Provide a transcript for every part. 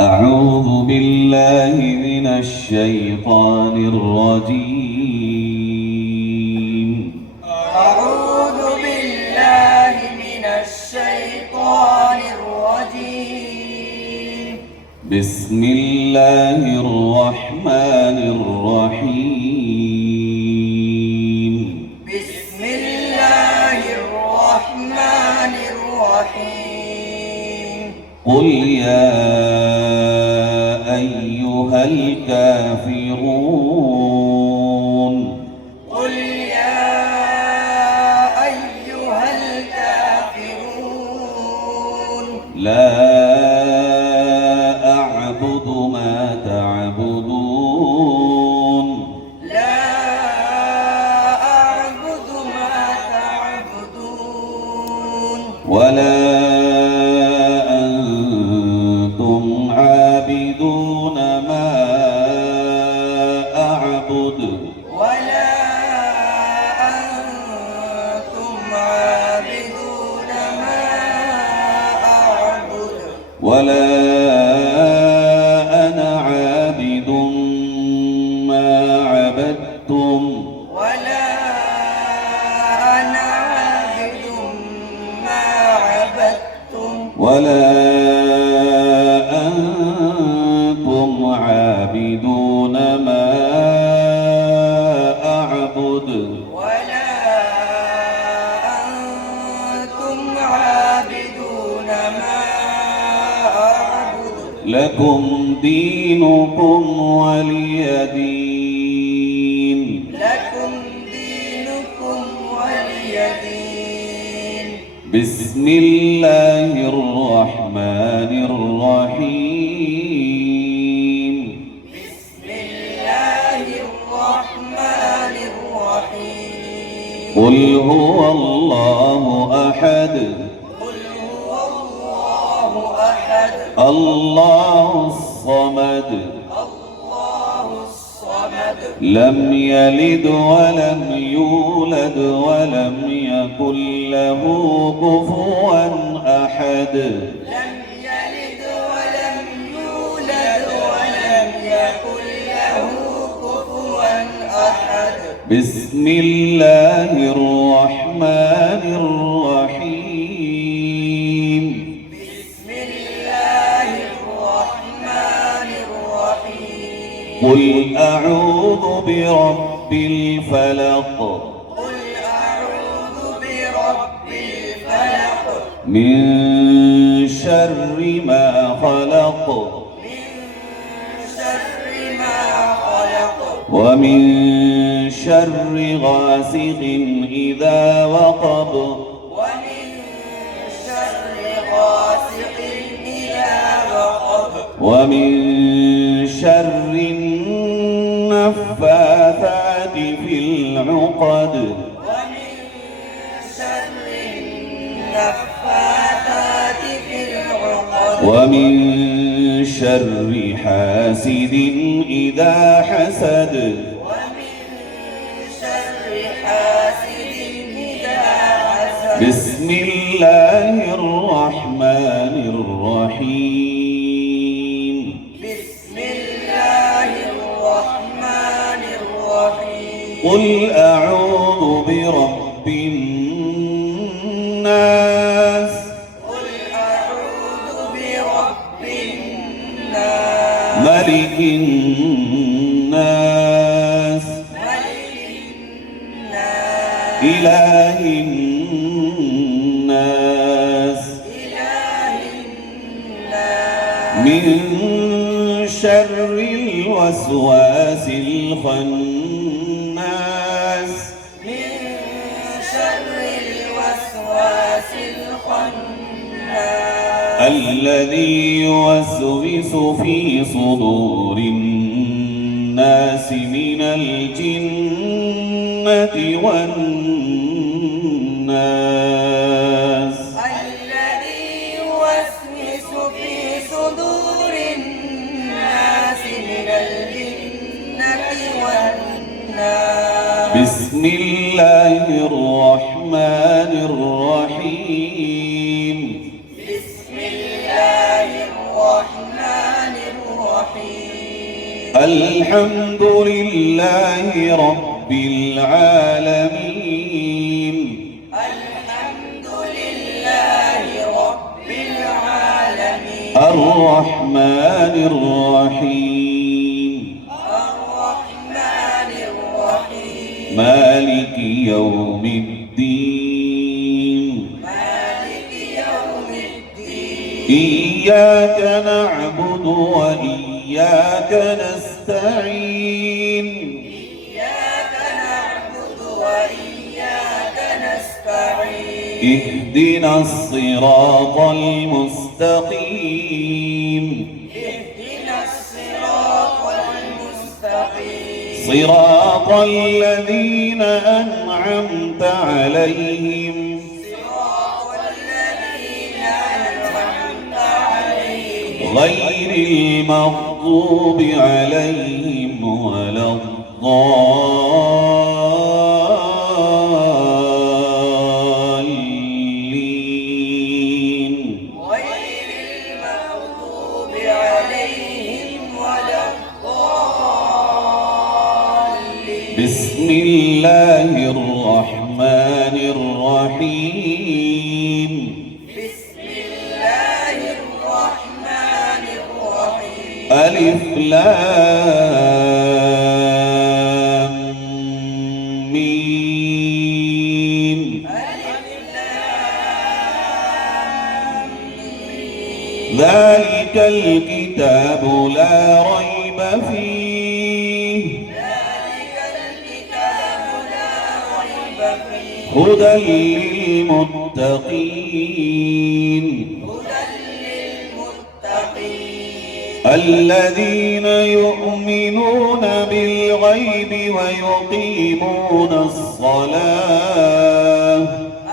أعوذ بالله من الشيطان الرجيم. أعوذ بالله من الشيطان الرجيم. بسم الله الرحمن الرحيم. بسم الله الرحمن الرحيم. قل يا أيها الكافرون. قل يا أيها الكافرون. لا أعبد ما تعبدون. لا أعبد ما تعبدون. ولا أنتم عابدون ما أعبد. ولا أنتم عابدون ما أعبد. ولا أنا عابد ما عبدتم. ولا أنا عابد ما عبدتم. ولا أنتم عابدون ما أعبد. ولا أنتم عابدون ما أعبد. لكم دينكم ولي دين. لكم دينكم ولي دين. بسم الله الرحمن الرحيم. بسم الله الرحمن الرحيم. قل هو الله أحد. قل هو الله أحد. الله الصمد. الله الصمد. لم يلد ولم يولد ولم يكن له كفوا أحد. لم يلد ولم يولد ولم يكن له كفوا أحد. بسم الله الرحمن الرحيم. بسم الله الرحمن الرحيم. قل أعوذ برب الفلق. قل أعوذ برب الفلق. من شر ما خلق. من شر ما خلق. ومن شر غاسق إذا وقب. ومن شر غاسق إذا وقب. ومن شر النفاثات في العقد. ومن شر النفاثات في العقد. ومن شر حاسد إذا حسد. ومن شر حاسد إذا حسد. بسم الله الرحمن الرحيم. بسم الله الرحمن الرحيم. قل أعوذ برب الناس. قل أعوذ برب الناس. ملك الناس. ملك الناس. إله الناس. إله الناس. من شر الوسواس الخناس. من شر الوسواس الخناس. الذي يوسوس في صدور الناس من الجنة والناس. الذي يوسوس في صدور الناس من الجنة والناس. بسم الله الرحمن الرحيم. بسم الله الرحمن الحمد لله رب العالمين. الحمد لله رب العالمين. الرحمن الرحيم. الرحمن الرحيم. مالك يوم الدين. مالك يوم الدين. إياك نعبد وإياك نستعين. إياك نعبد وإياك نستعين. اهدنا الصراط المستقيم. اهدنا الصراط المستقيم. صراط الذين أنعمت عليهم صراط الذين أنعمت عليهم غير المغضوب عليهم ولا الضالين. غير المغضوب عليهم ولا الضالين. بسم الله الرحمن الرحيم. بسم الله الرحمن الرحيم. ألف لام ميم. ألف لام ميم. ذلك الكتاب لا ريب فيه ذلك الكتاب لا ريب فيه هدى للمتقين هدى للمتقين الذين يؤمنون بالغيب ويقيمون الصلاة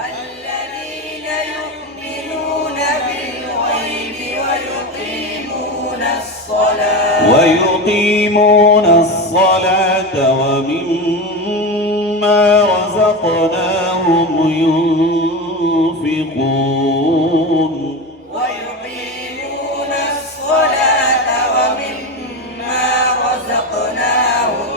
الذين يؤمنون بالغيب ويقيمون الصلاة ومما رزقناهم ينفقون ويقيمون الصلاة ومما رزقناهم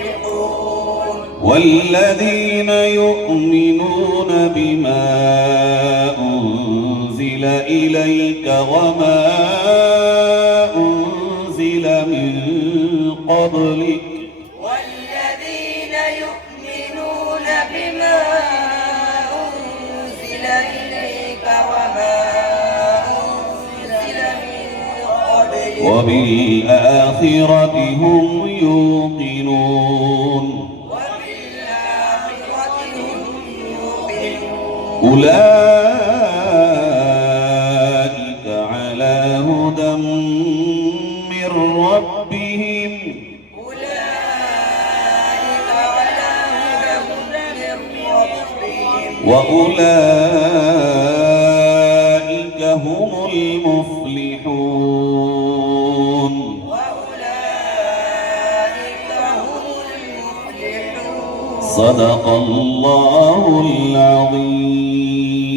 ينفقون والذين يؤمنون بما أنزل إليك وما أنزل من قبلك والذين يؤمنون بما أنزل إليك وما أنزل من قبلك وبالآخرة هم يوقنون وبالآخرة هم يوقنون أولئك على هدى من ربهم أولئك على هدى من ربهم وأولئك هم المفلحون وأولئك هم المفلحون صدق الله العظيم.